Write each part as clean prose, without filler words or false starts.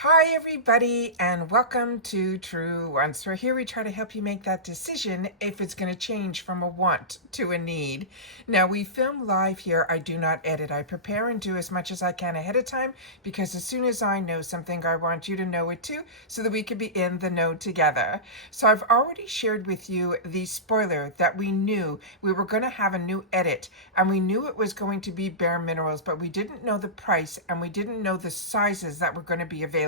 Hi everybody and welcome to Truewants, where here we try to help you make that decision if it's going to change from a want to a need. Now we film live here. I do not edit. I prepare and do as much as I can ahead of time because as soon as I know something, I want you to know it too so that we can be in the know together. So I've already shared with you the spoiler that we knew we were going to have a new edit, and we knew it was going to be Bare Minerals, but we didn't know the price and we didn't know the sizes that were going to be available.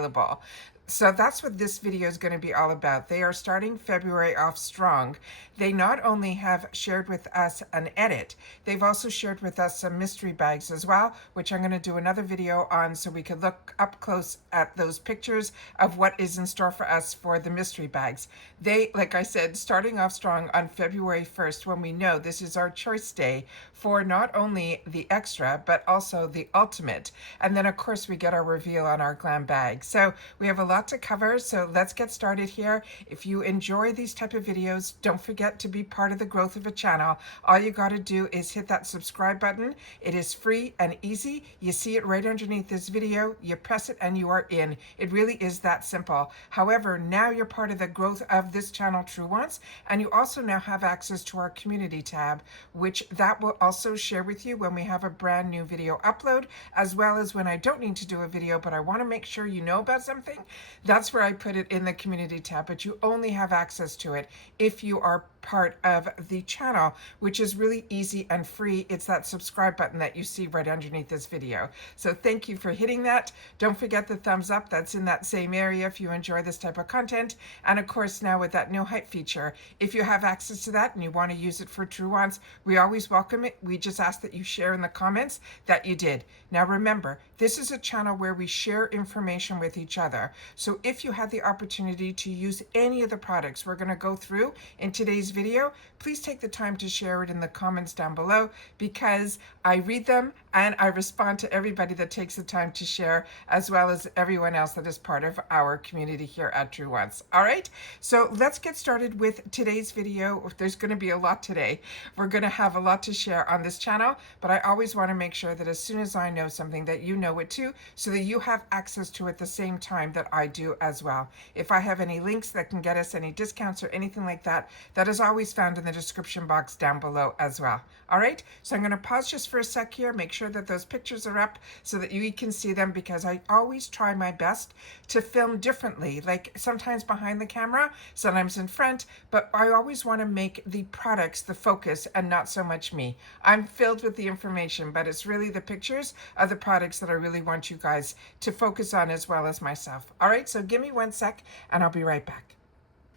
So that's what this video is going to be all about. They are starting February off strong. They not only have shared with us an edit, they've also shared with us some mystery bags as well, which I'm going to do another video on so we could look up close at those pictures of what is in store for us for the mystery bags. They, like I said, starting off strong on February 1st, when we know this is our choice day for not only the extra, but also the ultimate. And then of course we get our reveal on our Glam Bag. So we have a lot to cover, so let's get started here. If you enjoy these type of videos, don't forget to be part of the growth of a channel. All you got to do is hit that subscribe button. It is free and easy. You see it right underneath this video. You press it and you are in. It really is that simple. However, now you're part of the growth of this channel, Truewants, and you also now have access to our community tab, which that will also share with you when we have a brand new video upload, as well as when I don't need to do a video, but I want to make sure you know about something. That's where I put it in the community tab, but you only have access to it if you are part of the channel, which is really easy and free. It's that subscribe button that you see right underneath this video. So thank you for hitting that. Don't forget the thumbs up. That's in that same area if you enjoy this type of content. And of course, now with that no hype feature, if you have access to that and you want to use it for Truewants, we always welcome it. We just ask that you share in the comments that you did. Now remember, this is a channel where we share information with each other. So if you had the opportunity to use any of the products we're going to go through in today's video, please take the time to share it in the comments down below, because I read them and I respond to everybody that takes the time to share, as well as everyone else that is part of our community here at Truewants. All right, so let's get started with today's video. There's going to be a lot today. We're going to have a lot to share on this channel, but I always want to make sure that as soon as I know something that you know it too, so that you have access to it at the same time that I do as well. If I have any links that can get us any discounts or anything like that, that is always found in the description box down below as well. All right, so I'm going to pause just for a sec here, make sure that those pictures are up so that you can see them, because I always try my best to film differently, like sometimes behind the camera, sometimes in front, but I always want to make the products the focus and not so much me. I'm filled with the information, but it's really the pictures of the products that I really want you guys to focus on, as well as myself. All right, so give me one sec and I'll be right back.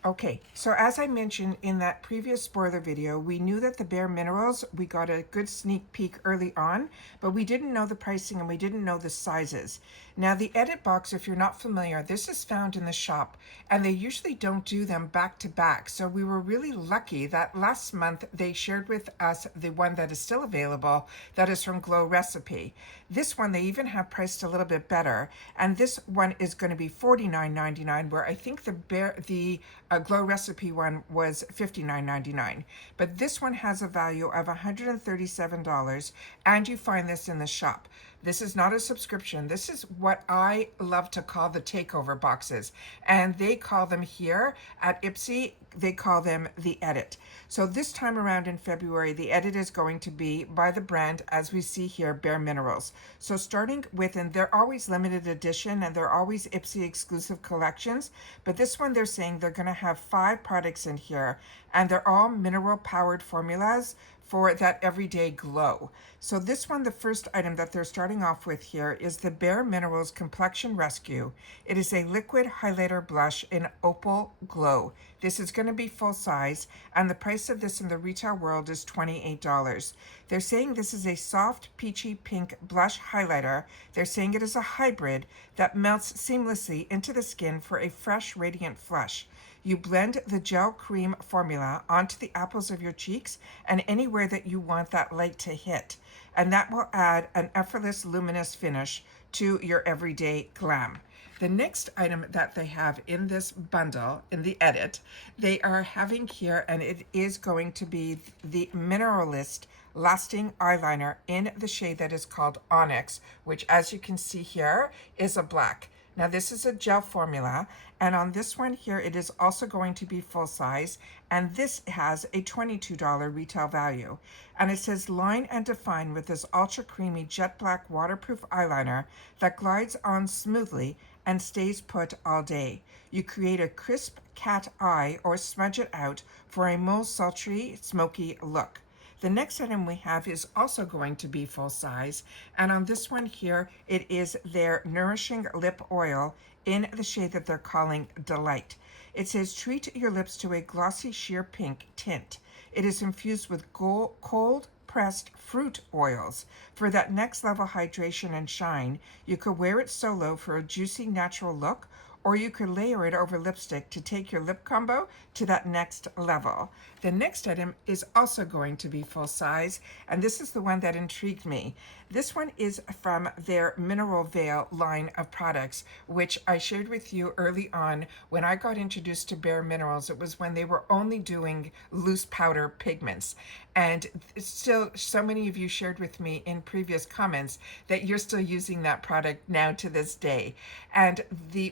Okay, so as I mentioned in that previous spoiler video, we knew that the Bare Minerals, we got a good sneak peek early on, but we didn't know the pricing and we didn't know the sizes. Now the edit box, if you're not familiar, this is found in the shop, and they usually don't do them back to back. So we were really lucky that last month they shared with us the one that is still available, that is from Glow Recipe. This one they even have priced a little bit better, and this one is going to be $49.99, where I think the Glow Recipe one was $59.99. But this one has a value of $137, and you find this in the shop. This is not a subscription. This is what I love to call the takeover boxes. And they call them here at IPSY, they call them the edit. So this time around in February, the edit is going to be by the brand, as we see here, Bare Minerals. So starting with, and they're always limited edition and they're always IPSY exclusive collections, but this one they're saying they're going to have 5 products in here, and they're all mineral powered formulas for that everyday glow. So this one, the first item that they're starting off with here is the Bare Minerals Complexion Rescue. It is a liquid highlighter blush in Opal Glow. This is going to be full size, and the price of this in the retail world is $28. They're saying this is a soft peachy pink blush highlighter. They're saying it is a hybrid that melts seamlessly into the skin for a fresh, radiant flush. You blend the gel cream formula onto the apples of your cheeks and anywhere that you want that light to hit, and that will add an effortless, luminous finish to your everyday glam. The next item that they have in this bundle, in the edit, they are having here, and it is going to be the Mineralist lasting eyeliner in the shade that is called Onyx, which, as you can see here, is a black. Now this is a gel formula, and on this one here it is also going to be full size, and this has a $22 retail value. And it says line and define with this ultra creamy jet black waterproof eyeliner that glides on smoothly and stays put all day. You create a crisp cat eye or smudge it out for a more sultry, smoky look. The next item we have is also going to be full size, and on this one here, it is their Nourishing Lip Oil in the shade that they're calling Delight. It says treat your lips to a glossy sheer pink tint. It is infused with cold pressed fruit oils for that next level hydration and shine. You could wear it solo for a juicy natural look, or you could layer it over lipstick to take your lip combo to that next level. The next item is also going to be full size, and this is the one that intrigued me. This one is from their Mineral Veil line of products, which I shared with you early on when I got introduced to Bare Minerals. It was when they were only doing loose powder pigments. And still, so many of you shared with me in previous comments that you're still using that product now to this day. And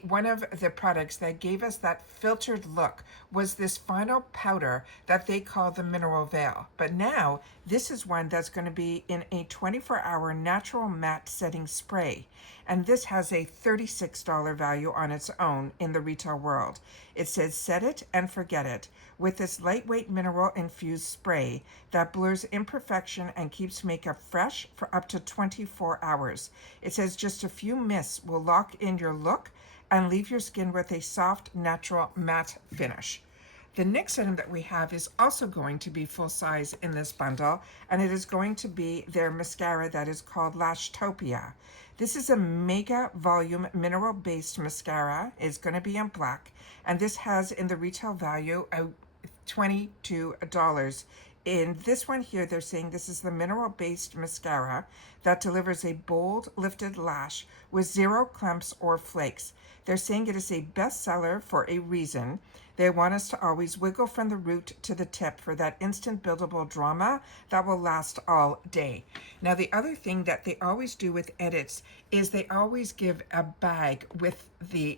one of the products that gave us that filtered look was this final powder that they call the Mineral Veil. But now, this is one that's going to be in a 24-hour natural matte setting spray. And this has a $36 value on its own in the retail world. It says set it and forget it with this lightweight mineral infused spray that blurs imperfection and keeps makeup fresh for up to 24 hours. It says just a few mists will lock in your look and leave your skin with a soft, natural matte finish. The next item that we have is also going to be full size in this bundle, and it is going to be their mascara that is called Lashtopia. This is a mega volume mineral based mascara. It's going to be in black, and this has in the retail value $22. In this one here, they're saying this is the mineral based mascara that delivers a bold lifted lash with zero clumps or flakes. They're saying it is a bestseller for a reason. They want us to always wiggle from the root to the tip for that instant buildable drama that will last all day. Now, the other thing that they always do with edits is they always give a bag with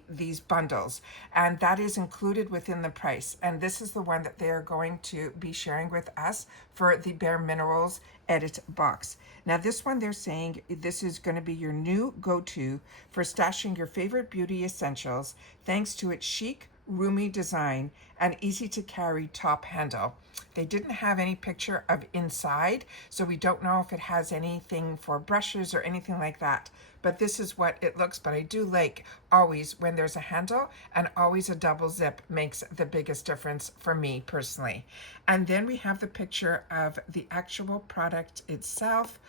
these bundles, and that is included within the price. And this is the one that they are going to be sharing with us for the Bare Minerals edit box. Now, this one they're saying this is going to be your new go-to for stashing your favorite beauty essentials thanks to its chic, roomy design and easy to carry top handle. They didn't have any picture of inside, so we don't know if it has anything for brushes or anything like that. But this is what it looks. But I do like always when there's a handle, and always a double zip makes the biggest difference for me personally. And then we have the picture of the actual product itself,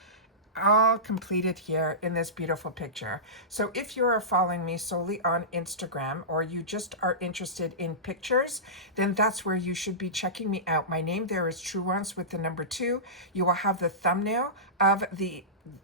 all completed here in this beautiful picture. So if you are following me solely on Instagram, or you just are interested in pictures, then that's where you should be checking me out. My name there is Truewants with the number 2. You will have the thumbnail of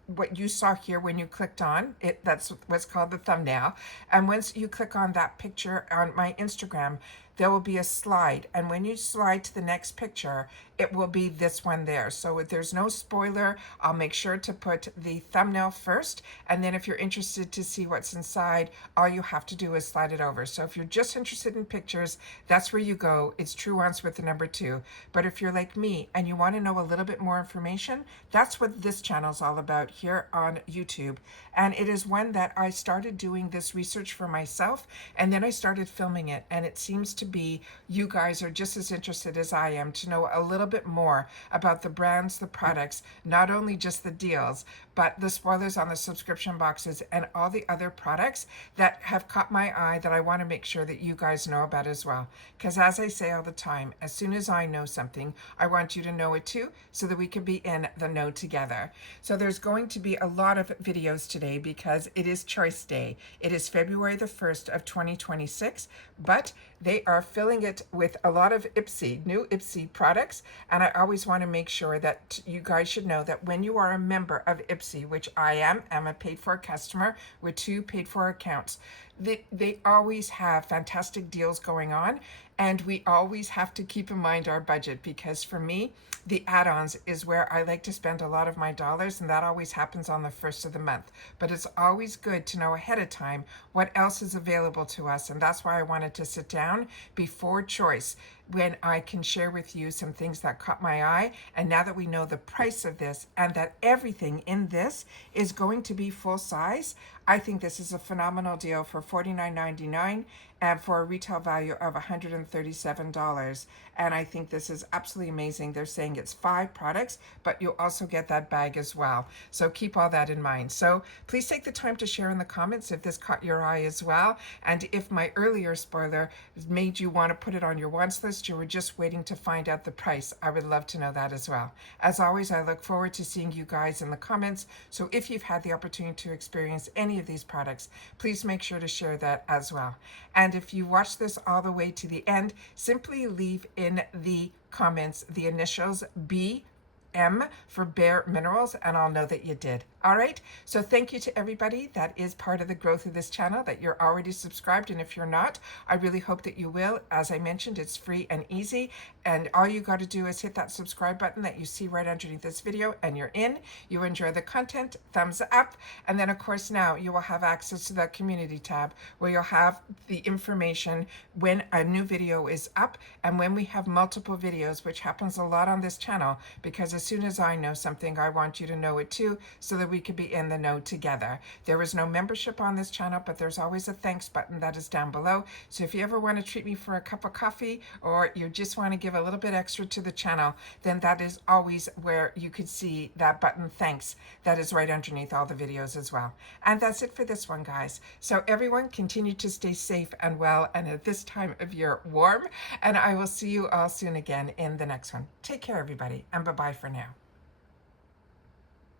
what you saw here when you clicked on it. That's what's called the thumbnail. And once you click on that picture on my Instagram, there will be a slide, and when you slide to the next picture, it will be this one there. So if there's no spoiler, I'll make sure to put the thumbnail first, and then if you're interested to see what's inside, all you have to do is slide it over. So if you're just interested in pictures, that's where you go. It's Truewants with the number 2. But if you're like me and you want to know a little bit more information, that's what this channel is all about here on YouTube. And it is one that I started doing this research for myself, and then I started filming it, and it seems to be you guys are just as interested as I am to know a little bit more about the brands, the products, not only just the deals, but the spoilers on the subscription boxes and all the other products that have caught my eye that I want to make sure that you guys know about as well. Because as I say all the time, as soon as I know something, I want you to know it too, so that we can be in the know together. So there's going to be a lot of videos today because it is Choice Day. It is February the 1st of 2026, but they are filling it with a lot of IPSY, new IPSY products. And I always want to make sure that you guys should know that when you are a member of IPSY, which I am, I'm a paid for customer with 2 paid for accounts. they always have fantastic deals going on, and we always have to keep in mind our budget, because for me, the add-ons is where I like to spend a lot of my dollars, and that always happens on the first of the month. But it's always good to know ahead of time what else is available to us, and that's why I wanted to sit down before choice, when I can share with you some things that caught my eye. And now that we know the price of this and that everything in this is going to be full size, I think this is a phenomenal deal for $49.99 and for a retail value of $137. And I think this is absolutely amazing. They're saying it's 5 products, but you'll also get that bag as well. So keep all that in mind. So please take the time to share in the comments if this caught your eye as well. And if my earlier spoiler made you want to put it on your wants list, you were just waiting to find out the price, I would love to know that as well. As always, I look forward to seeing you guys in the comments. So if you've had the opportunity to experience any of these products, please make sure to share that as well. And if you watch this all the way to the end, simply leave in the comments the initials BM for Bare Minerals, and I'll know that you did. All right, so thank you to everybody that is part of the growth of this channel, that you're already subscribed, and if you're not, I really hope that you will. As I mentioned, it's free and easy, and all you got to do is hit that subscribe button that you see right underneath this video, and you're in. You enjoy the content, thumbs up, and then of course now you will have access to that community tab where you'll have the information when a new video is up and when we have multiple videos, which happens a lot on this channel, because as soon as I know something, I want you to know it too, so that we could be in the know together. There is no membership on this channel, but there's always a thanks button that is down below. So if you ever want to treat me for a cup of coffee, or you just want to give a little bit extra to the channel, then that is always where you could see that button, thanks, that is right underneath all the videos as well. And that's it for this one, guys. So everyone, continue to stay safe and well, and at this time of year, warm. And I will see you all soon again in the next one. Take care, everybody, and bye-bye for now.